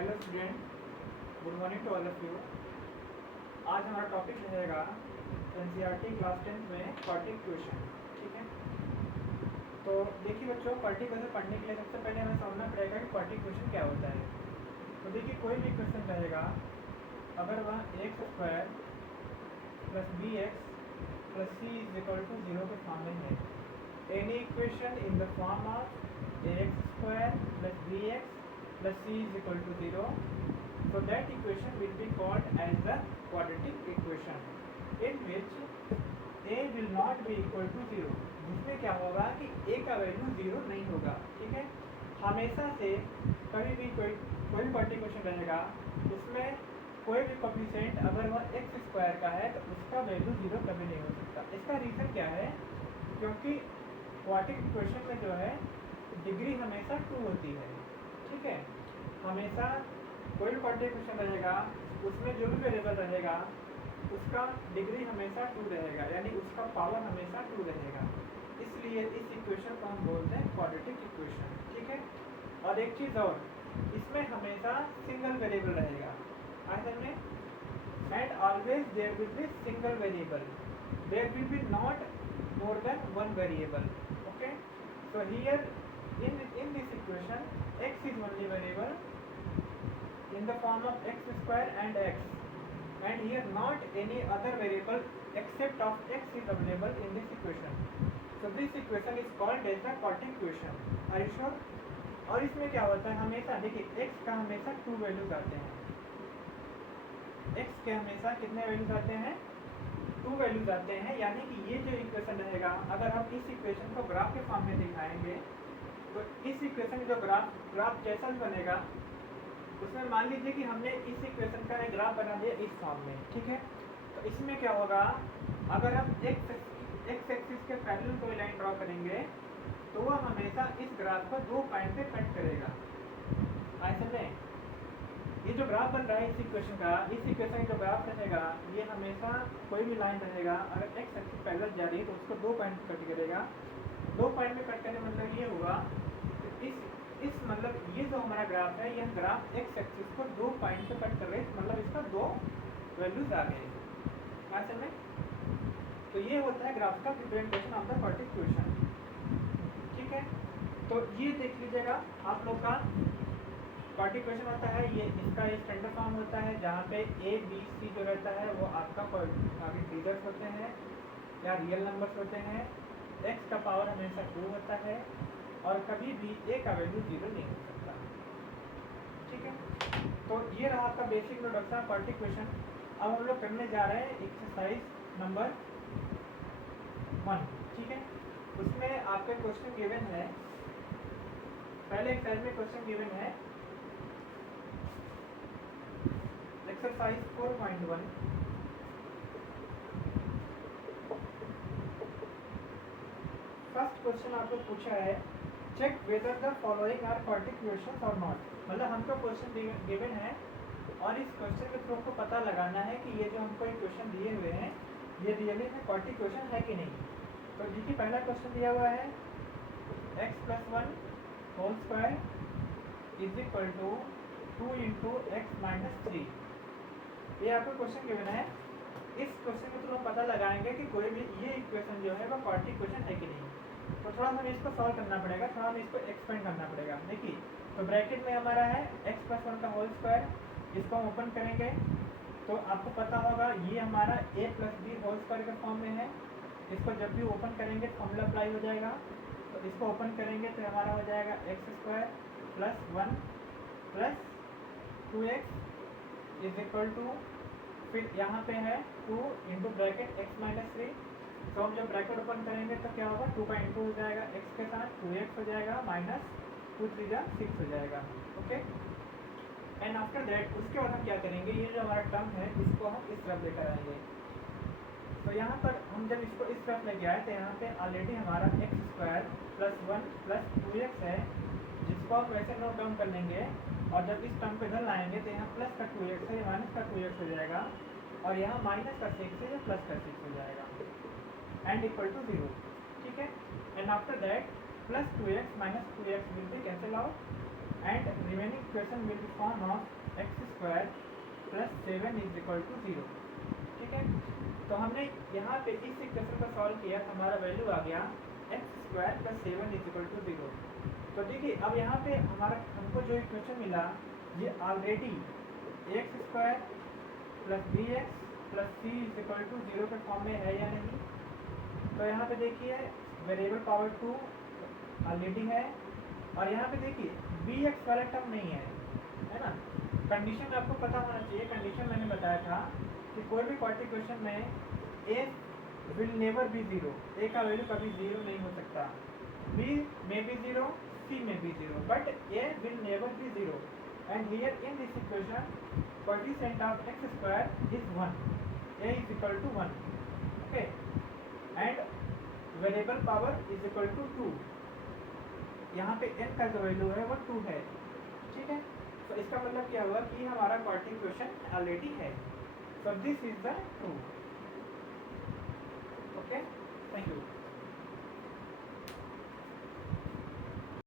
Hello student, good morning to all of you. आज हमारा topic रहेगा एनसीईआरटी क्लास 10 में क्वाड्रेटिक क्वेश्चन। ठीक है, तो देखिए बच्चों, क्वाड्रेटिक क्वेश्चन पढ़ने के लिए सबसे पहले हमें समझना पड़ेगा कि क्वाड्रेटिक क्वेश्चन क्या होता है। तो देखिए, कोई भी क्वेश्चन रहेगा अगर वह x square plus b x plus c is equal to 0 के फॉर्म में है, any equation in the form of x square plus b x plus c is equal to 0, so that equation will be called as the quadratic equation in which a will not be equal to 0, जिसमें क्या होगा कि a का value 0 नहीं होगा। ठीक है, हमेशा से कभी भी कोई क्वाड्रेटिक इक्वेशन रहेगा उसमें कोई भी कोएफिशिएंट अगर वह एक्स स्क्वायर का है तो उसका वैल्यू 0 कभी नहीं हो सकता। इसका रीज़न क्या है? क्योंकि क्वाड्रेटिक इक्वेशन में जो है डिग्री हमेशा 2 होती है। ठीक है, हमेशा कोई भी क्वाड्रेटिक इक्वेशन रहेगा उसमें जो भी वेरिएबल रहेगा उसका डिग्री हमेशा 2 रहेगा, यानी उसका पावर हमेशा 2 रहेगा। इसलिए इस इक्वेशन को हम बोलते हैं क्वाड्रेटिक इक्वेशन। ठीक है, और एक चीज़ और, इसमें हमेशा सिंगल वेरिएबल रहेगा। ऐसे में and always there will be single variable, there will be not more than one variable. Okay, so here in this equation x is only variable in the form of x square and x, and here not any other variable except of x is available in this equation, so this equation is called as the quadratic equation. Are you sure? और इसमें क्या होता है, हमेशा देखिए x का हमेशा 2 values आते हैं। x के हमेशा कितने वैल्यूज आते हैं? 2 वैल्यूज आते हैं, यानी कि ये जो इक्वेशन रहेगा अगर हम इस इक्वेशन को ग्राफ के फॉर्म में दिखाएंगे तो इस इक्वेशन जो ग्राफ जैसा भी बनेगा उसमें मान लीजिए कि हमने इस इक्वेशन का एक ग्राफ बना दिया इस फॉर्म में। ठीक है, तो इसमें क्या होगा, अगर हम एक्स एक्सिस के पैरेलल कोई लाइन ड्रॉ करेंगे तो वह हमेशा इस ग्राफ को 2 पॉइंट पे कट करेगा। ऐसे में ये जो ग्राफ बन रहा है इस इक्वेशन का, इस इक्वेशन का जो ग्राफ रहेगा ये हमेशा कोई भी लाइन रहेगा अगर एक्स एक्सिस पैरेलल जा रही है तो उसको 2 पॉइंट पे कट करेगा। 2 पॉइंट में कट करने मतलब ये होगा कि इस मतलब ये जो हमारा ग्राफ है यह ग्राफ एक्स एक्सिस को 2 पॉइंट पे कट कर रहे हैं, मतलब इसका 2 वैल्यूज आ गए। ऐसे में तो ये होता है ग्राफ का representation of the quadratic equation. ठीक है, तो ये देख लीजिएगा आप लोग का क्वाड्रेटिक इक्वेशन होता है, ये इसका स्टैंडर्ड फॉर्म होता है जहाँ पे ए बी सी जो रहता है वो आपका इंटीजर्स होते हैं या रियल नंबर्स होते हैं। x का पावर हमेशा 2 होता है और कभी भी a का वैल्यू 0 नहीं हो सकता। ठीक है, तो ये रहा आपका बेसिक इंट्रोडक्शन क्वाड्रेटिक इक्वेशन। अब हम लोग करने जा रहे हैं एक्सरसाइज नंबर 1। ठीक है, उसमें आपका क्वेश्चन गिवन है, पहले एक्सरसाइज में क्वेश्चन गिवन है एक्सरसाइज 4.1। फर्स्ट क्वेश्चन आपको पूछा है check whether the following are quadratic equations और नॉट। मतलब हमको क्वेश्चन गिवन है और इस क्वेश्चन के थ्रू आपको पता लगाना है कि ये जो हमको इक्वेशन दिए हुए हैं ये रियली में क्वाड्रेटिक इक्वेशन है कि नहीं। तो देखिए, पहला क्वेश्चन दिया हुआ है x + 1 whole square is equal to 2 × x - 3। ये आपको क्वेश्चन गिवन है। इस क्वेश्चन के थ्रू हम पता लगाएंगे कि कोई भी ये इक्वेशन जो है वो क्वाड्रेटिक इक्वेशन है कि नहीं। तो थोड़ा हमें इसको सॉल्व करना पड़ेगा, थोड़ा हमें इसको एक्सपेंड करना पड़ेगा। देखिए, तो ब्रैकेट में हमारा है x + 1 का होल स्क्वायर, इसको हम ओपन करेंगे तो आपको पता होगा ये हमारा a + b होल स्क्वायर के फॉर्म में है। इसको जब भी ओपन करेंगे फॉर्मूला अप्लाई हो जाएगा, तो इसको ओपन करेंगे तो हमारा हो जाएगा x² + 1 + 2x is equal to, फिर यहाँ पे है 2 × ब्रैकेट x - 3। तो हम जब ब्रैकेट ओपन करेंगे तो क्या होगा, 2 का इंटू हो जाएगा x के साथ, 2x हो जाएगा माइनस 2 × 3 = 6 हो जाएगा। ओके, एंड आफ्टर दैट उसके बाद हम क्या करेंगे, ये जो हमारा टर्म है इसको हम इस तरफ लेकर आएंगे। तो यहाँ पर हम जब इसको इस तरफ लेके आए तो यहाँ पे ऑलरेडी हमारा x² + 1 + 2x है, जिसको आप वैसे नोट डाउन कर लेंगे। और जब इस टर्म पे इधर लाएंगे तो यहाँ प्लस का 2x है, माइनस का 2x हो जाएगा, और यहाँ माइनस का 6 है, प्लस का 6 हो जाएगा एंड इक्वल टू 0। ठीक है, and after that +2x - 2x will be cancel out and remaining equation will be form of x square plus 7 is equal to 0। ठीक है, तो हमने यहाँ पे इस इक्वेशन को सॉल्व किया, हमारा वैल्यू आ गया x square plus 7 is equal to 0। तो देखिए अब यहाँ पे हमको जो इक्वेशन मिला ये already x square plus b x plus c is equal to 0 के फॉर्म में है या नहीं। तो यहाँ पे देखिए वेरिएबल पावर 2 ऑलरेडी है, और यहाँ पे देखिए बी एक्स वाला टर्म नहीं है ना। कंडीशन आपको पता होना चाहिए, कंडीशन मैंने बताया था कि कोई भी क्वाड्रेटिक क्वेश्चन में a will never be 0, a का वैल्यू कभी 0 नहीं हो सकता। B may be 0, c may be 0, but a will never be 0। And here in this equation coefficient of x square is 1, a is equal to 1। Okay, and variable power is equal to 2। यहाँ पे n का जो value है वो 2 है। ठीक है, तो इसका मतलब क्या हुआ कि हमारा क्वाड्रेटिक क्वेश्चन ऑलरेडी है। So this is the true. Okay, thank you.